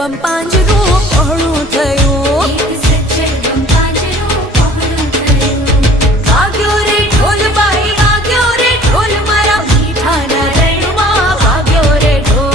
બમ પાંજરું પહોળું થયું વાગ્યો રે ઢોલ બાઈ વાગ્યો રે ઢોલ મારા મીઠાના રણમાં વાગ્યો રે ઢોલ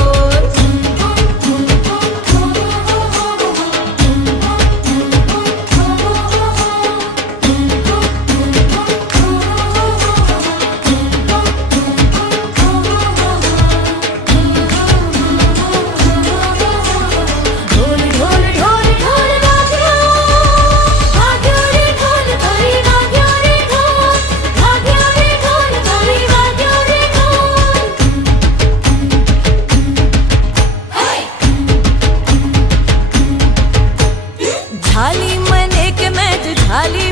झाली मन एक मैच झाली